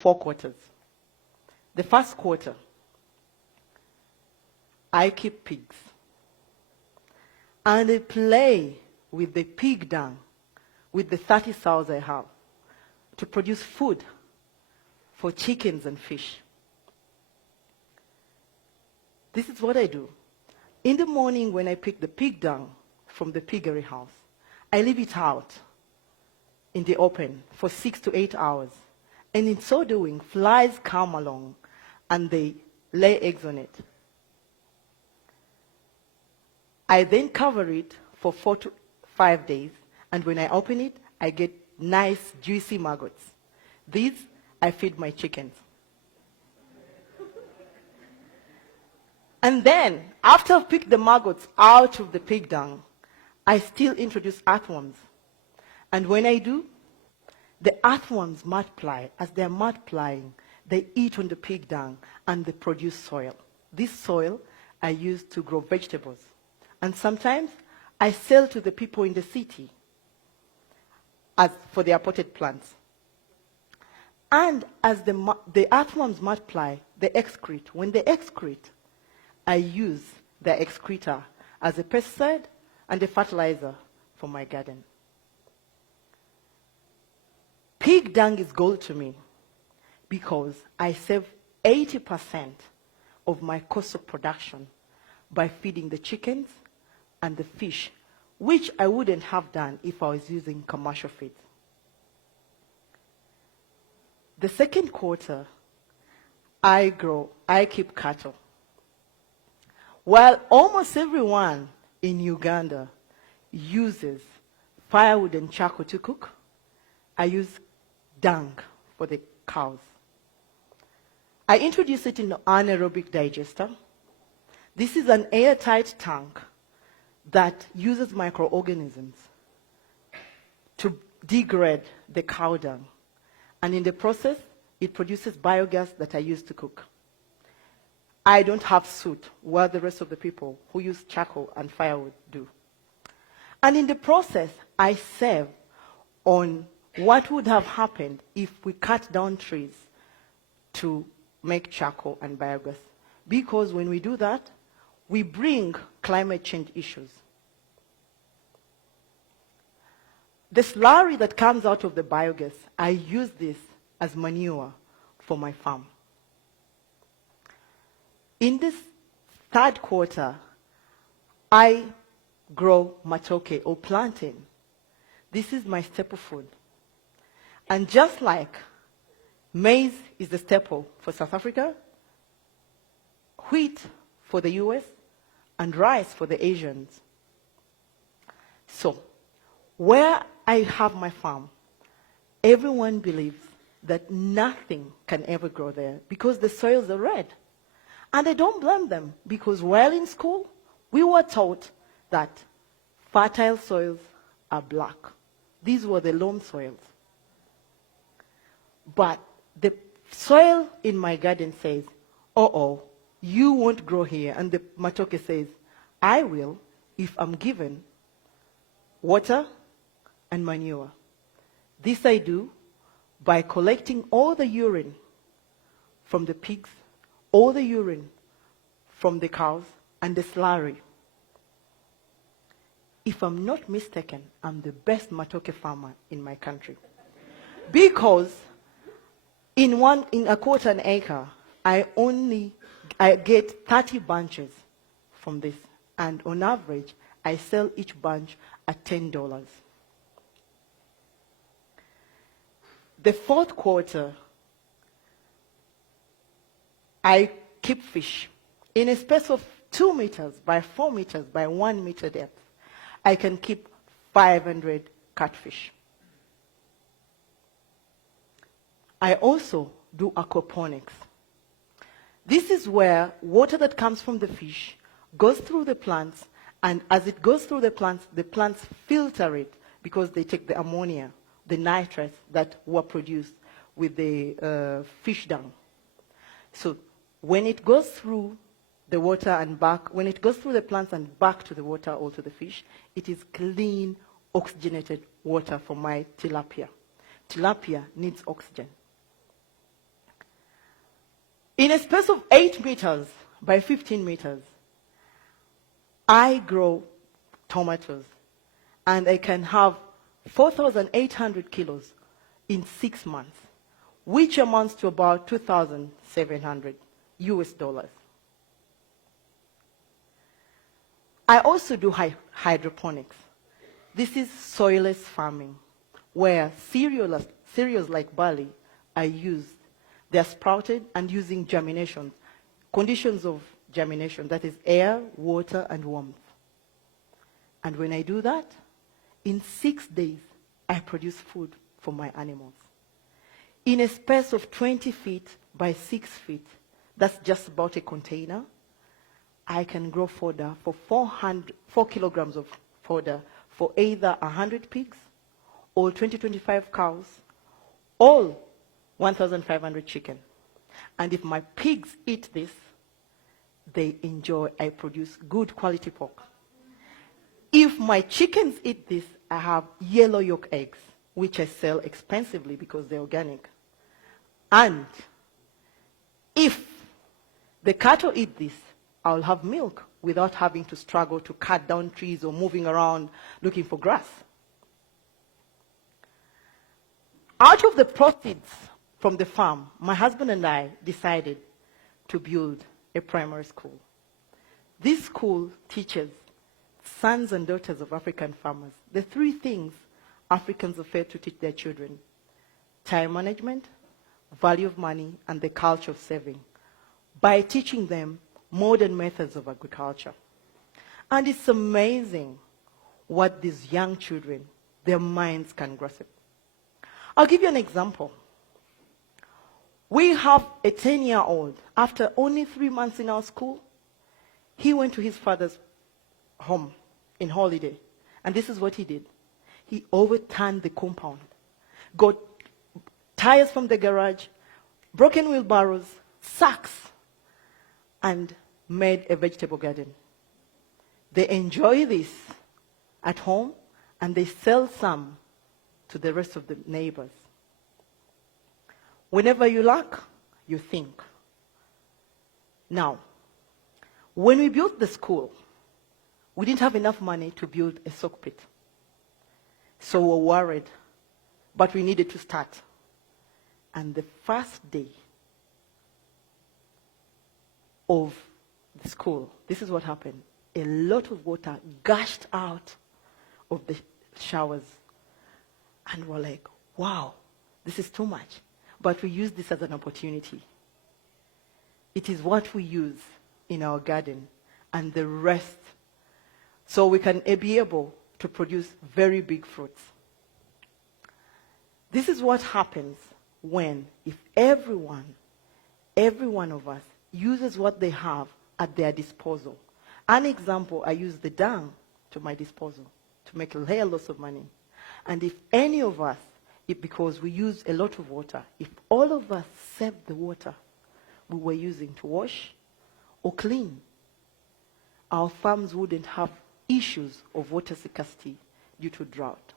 4 quarters. The first quarter, I keep pigs. And I play with the pig dung, with the 30 sows I have, to produce food for chickens and fish. This is what I do. In the morning when I pick the pig dung from the piggery house, I leave it out in the open for 6 to 8 hours. And in so doing, flies come along and they lay eggs on it. I then cover it for 4 to 5 days, and when I open it, I get nice, juicy maggots. These I feed my chickens. And then, after I've picked the maggots out of the pig dung, I still introduce earthworms. And when I do, the earthworms multiply. As they're multiplying, they eat on the pig dung and they produce soil. This soil I use to grow vegetables. And sometimes I sell to the people in the city as for their potted plants. And as the earthworms multiply, they excrete. When they excrete, I use their excreta as a pesticide and a fertilizer for my garden. Pig dung is gold to me because I save 80% of my cost of production by feeding the chickens and the fish, which I wouldn't have done if I was using commercial feed. The second quarter, I keep cattle. While almost everyone in Uganda uses firewood and charcoal to cook, I use dung for the cows. I introduce it in an anaerobic digester. This is an airtight tank that uses microorganisms to degrade the cow dung. And in the process, it produces biogas that I use to cook. I don't have soot, while the rest of the people who use charcoal and firewood do. And in the process, I save on what would have happened if we cut down trees to make charcoal and biogas. Because when we do that, we bring climate change issues. The slurry that comes out of the biogas, I use this as manure for my farm. In this third quarter, I grow matoke or plantain. This is my staple food. And just like maize is the staple for South Africa, wheat for the US, and rice for the Asians. So, where I have my farm, everyone believes that nothing can ever grow there because the soils are red. And I don't blame them because while in school, we were taught that fertile soils are black. These were the loam soils. But the soil in my garden says, uh-oh, you won't grow here. And the matoke says, I will if I'm given water and manure. This I do by collecting all the urine from the pigs, all the urine from the cows, and the slurry. If I'm not mistaken, I'm the best matoke farmer in my country. Because in a quarter an acre, I get 30 bunches from this. And on average, I sell each bunch at $10. The fourth quarter, I keep fish. In a space of 2 meters by 4 meters by 1 meter depth, I can keep 500 catfish. I also do aquaponics. This is where water that comes from the fish goes through the plants, and as it goes through the plants filter it because they take the ammonia, the nitrates that were produced with the fish dung. So when it goes through the water and back, when it goes through the plants and back to the water or to the fish, it is clean, oxygenated water for my tilapia. Tilapia needs oxygen. In a space of 8 meters by 15 meters, I grow tomatoes, and I can have 4,800 kilos in 6 months, which amounts to about 2,700 US dollars. I also do hydroponics. This is soilless farming, where cereals like barley are used. They're sprouted and using germination, conditions of germination, that is air, water, and warmth. And when I do that, in 6 days, I produce food for my animals. In a space of 20 feet by 6 feet, that's just about a container, I can grow fodder for 4 kilograms of fodder for either 100 pigs or 25 cows, or 1,500 chicken. And if my pigs eat this, they enjoy, I produce good quality pork. If my chickens eat this, I have yellow yolk eggs, which I sell expensively because they're organic. And if the cattle eat this, I'll have milk without having to struggle to cut down trees or moving around looking for grass. Out of the proceeds from the farm, my husband and I decided to build a primary school. This school teaches sons and daughters of African farmers the 3 things Africans are failed to teach their children: time management, value of money, and the culture of saving, by teaching them modern methods of agriculture. And it's amazing what these young children, their minds can grasp. I'll give you an example. We have a 10-year-old. After only 3 months in our school, he went to his father's home in holiday. And this is what he did. He overturned the compound, got tires from the garage, broken wheelbarrows, sacks, and made a vegetable garden. They enjoy this at home, and they sell some to the rest of the neighbors. Whenever you lack, you think. Now, when we built the school, we didn't have enough money to build a soak pit. So we were worried, but we needed to start. And the first day of the school, this is what happened. A lot of water gushed out of the showers. And we're like, wow, this is too much. But we use this as an opportunity. It is what we use in our garden, and the rest, so we can be able to produce very big fruits. This is what happens when, if every one of us uses what they have at their disposal. An example, I use the dung to my disposal to make a hair loss of money. And if any of us, because we use a lot of water, if all of us saved the water we were using to wash or clean, our farms wouldn't have issues of water scarcity due to drought.